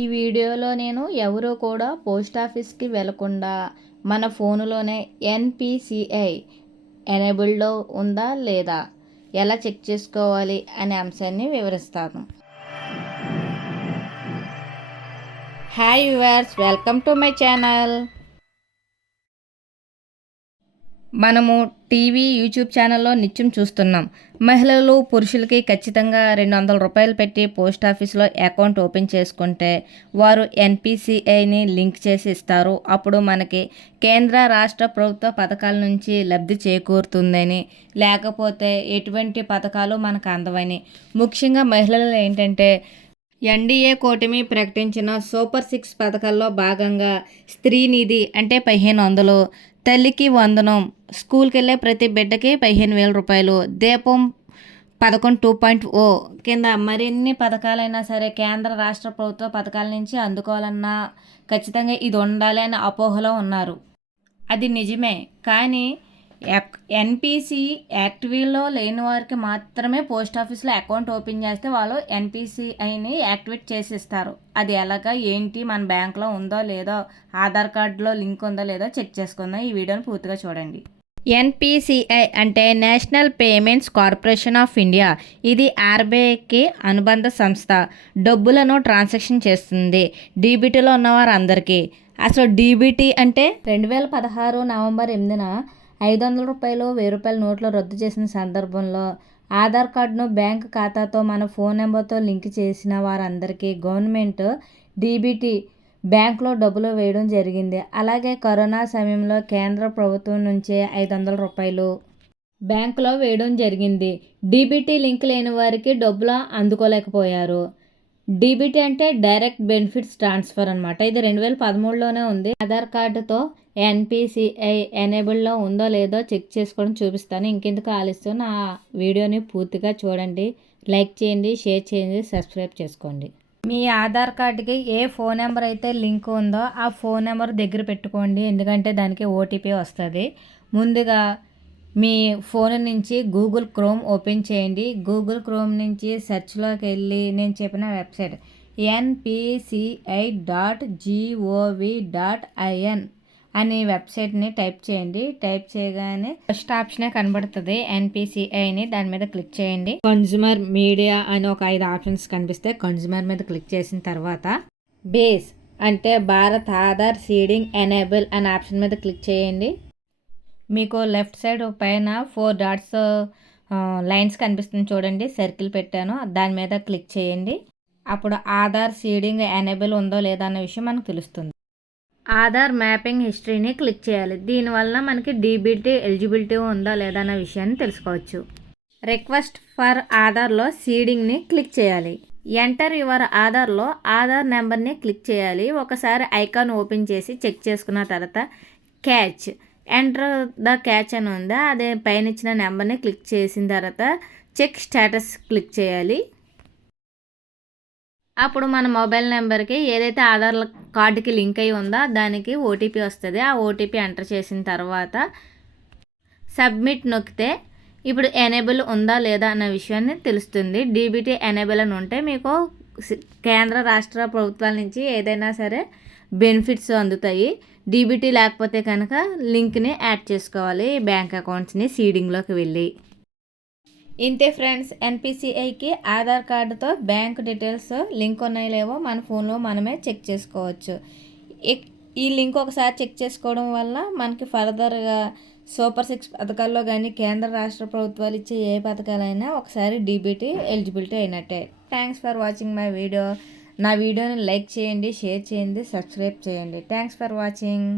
ఈ వీడియోలో నేను ఎవరు కూడా పోస్ట్ ఆఫీస్కి వెళ్ళకుండా మన ఫోనులోనే ఎన్పిసిఐ ఎనేబుల్డ్లో ఉందా లేదా? ఎలా చెక్ చేసుకోవాలి అనే అంశాన్ని వివరిస్తాను. Hi viewers welcome to my channel. మనము టీవీ యూట్యూబ్ ఛానల్లో నిత్యం చూస్తున్నాం. మహిళలు పురుషులకి ఖచ్చితంగా రెండు వందల రూపాయలు పెట్టి పోస్ట్ ఆఫీస్లో అకౌంట్ ఓపెన్ చేసుకుంటే వారు ఎన్పిసిఐని లింక్ చేసి ఇస్తారు. అప్పుడు మనకి కేంద్ర రాష్ట్ర ప్రభుత్వ పథకాల నుంచి లబ్ధి చేకూరుతుందని లేకపోతే ఎటువంటి పథకాలు మనకు అందవని. ముఖ్యంగా మహిళలు ఏంటంటే ఎన్డీఏ కూటమి ప్రకటించిన సూపర్ సిక్స్ పథకాల్లో భాగంగా స్త్రీనిధి అంటే పదిహేను వందలు తల్లికి వందనం స్కూల్కి వెళ్ళే ప్రతి బిడ్డకి పదిహేను వేల రూపాయలు దీపం పదకొండు టూ పాయింట్ ఓ కింద మరిన్ని పథకాలైనా సరే కేంద్ర రాష్ట్ర ప్రభుత్వ పథకాల నుంచి అందుకోవాలన్నా ఖచ్చితంగా ఇది ఉండాలి అనే అపోహలో ఉన్నారు. అది నిజమే కానీ ఎన్పిసి యాక్టివ్లో లేని వారికి మాత్రమే పోస్ట్ ఆఫీస్లో అకౌంట్ ఓపెన్ చేస్తే వాళ్ళు ఎన్పిసిఐని యాక్టివేట్ చేసిస్తారు. అది ఎలాగా ఏంటి మన బ్యాంక్లో ఉందో లేదో ఆధార్ కార్డులో లింక్ ఉందో లేదో చెక్ చేసుకుందాం. ఈ వీడియోని పూర్తిగా చూడండి. ఎన్పిసిఐ అంటే national payments corporation of India. ఇది ఆర్బీఐకి అనుబంధ సంస్థ. డబ్బులను ట్రాన్సాక్షన్ చేస్తుంది. డీబీటీలో ఉన్న వారందరికీ. అసలు డీబీటీ అంటే రెండు వేల పదహారు నవంబర్ ఎనిమిదిన ఐదు వందల రూపాయలు వెయ్యి రూపాయల నోట్లు రద్దు చేసిన సందర్భంలో ఆధార్ కార్డును బ్యాంక్ ఖాతాతో మన ఫోన్ నెంబర్తో లింక్ చేసిన వారందరికీ గవర్నమెంట్ డీబీటీ బ్యాంక్లో డబ్బులు వేయడం జరిగింది. అలాగే కరోనా సమయంలో కేంద్ర ప్రభుత్వం నుంచే ఐదు వందల రూపాయలు బ్యాంకులో వేయడం జరిగింది. డీబీటీ లింక్ లేని వారికి డబ్బులు అందుకోలేకపోయారు. డీబీటీ అంటే డైరెక్ట్ బెనిఫిట్స్ ట్రాన్స్ఫర్ అనమాట ఇది రెండు వేల పదమూడులోనే ఉంది. ఆధార్ కార్డుతో ఎన్పిసిఐ ఎనేబుల్లో ఉందో లేదో చెక్ చేసుకొని చూపిస్తాను. ఇంకెందుకు ఆలస్యం? నా వీడియోని పూర్తిగా చూడండి. లైక్ చేయండి షేర్ చేయండి సబ్స్క్రైబ్ చేసుకోండి. మీ ఆధార్ కార్డుకి ఏ ఫోన్ నెంబర్ అయితే లింక్ ఉందో ఆ ఫోన్ నెంబర్ దగ్గర పెట్టుకోండి. ఎందుకంటే దానికి ఓటీపీ వస్తుంది. ముందుగా మీ ఫోన్ నుంచి గూగుల్ క్రోమ్ ఓపెన్ చేయండి. గూగుల్ క్రోమ్ నుంచి సెర్చ్లోకి వెళ్ళి నేను చెప్పిన website NPCI dot G O V dot I N అని వెబ్సైట్ని టైప్ చేయండి. టైప్ చేయగానే ఫస్ట్ ఆప్షనే కనబడుతుంది ఎన్పిసిఐని దాని మీద క్లిక్ చేయండి. కన్జ్యూమర్ మీడియా అని ఒక ఐదు ఆప్షన్స్ కనిపిస్తే కన్జ్యూమర్ మీద క్లిక్ చేసిన తర్వాత బేస్ అంటే భారత్ ఆధార్ సీడింగ్ ఎనేబుల్ అనే ఆప్షన్ మీద క్లిక్ చేయండి. మీకు లెఫ్ట్ సైడ్ పైన ఫోర్ డాట్స్ లైన్స్ కనిపిస్తుంది చూడండి. సర్కిల్ పెట్టాను. దాని మీద క్లిక్ చేయండి. అప్పుడు ఆధార్ సీడింగ్ ఎనేబుల్ ఉందో లేదా అన్న విషయం మనకు తెలుస్తుంది. ఆధార్ మ్యాపింగ్ హిస్టరీని క్లిక్ చేయాలి. దీనివల్ల మనకి డీబీటీ ఎలిజిబిలిటీ ఉందా లేదా అన్న విషయాన్ని తెలుసుకోవచ్చు. రిక్వెస్ట్ ఫర్ ఆధార్లో సీడింగ్ని క్లిక్ చేయాలి. ఎంటర్ యువర్ ఆధార్లో ఆధార్ నెంబర్ని క్లిక్ చేయాలి. ఒకసారి ఐకాన్ ఓపెన్ చేసి చెక్ చేసుకున్న తర్వాత క్యాచ్. ఎంటర్ ద క్యాచ్ అని ఉందా. అదే పైన ఇచ్చిన నెంబర్ని క్లిక్ చేసిన తర్వాత చెక్ స్టేటస్ క్లిక్ చేయాలి. అప్పుడు మన మొబైల్ నెంబర్కి ఏదైతే ఆధార్ కార్డుకి లింక్ అయి ఉందో దానికి ఓటీపీ వస్తుంది. ఆ ఓటీపీ ఎంటర్ చేసిన తర్వాత సబ్మిట్ నొక్కితే ఇప్పుడు ఎనేబుల్ ఉందా లేదా అన్న విషయాన్ని తెలుస్తుంది. డీబీటీ ఎనేబుల్ అని ఉంటే మీకు కేంద్ర రాష్ట్ర ప్రభుత్వాల నుంచి ఏదైనా సరే బెనిఫిట్స్ అందుతాయి. డీబీటీ లేకపోతే కనుక లింక్ని యాడ్ చేసుకోవాలి. బ్యాంక్ అకౌంట్స్ని సీడింగ్లోకి వెళ్ళి. ఇంతే ఫ్రెండ్స్ ఎన్పిసిఐకి ఆధార్ కార్డుతో బ్యాంక్ డీటెయిల్స్ లింక్ ఉన్నాయో లేవో మన ఫోన్లో మనమే చెక్ చేసుకోవచ్చు. ఈ లింక్ ఒకసారి చెక్ చేసుకోవడం వల్ల మనకి ఫర్దర్గా సూపర్ సిక్స్ పథకాల్లో కానీ కేంద్ర రాష్ట్ర ప్రభుత్వాలు ఇచ్చే ఏ పథకాలైనా ఒకసారి డీబీటీ ఎలిజిబిలిటీ అయినట్టే. Thanks for watching my video. నా వీడియోని లైక్ చేయండి షేర్ చేయండి సబ్స్క్రైబ్ చేయండి. Thanks for watching.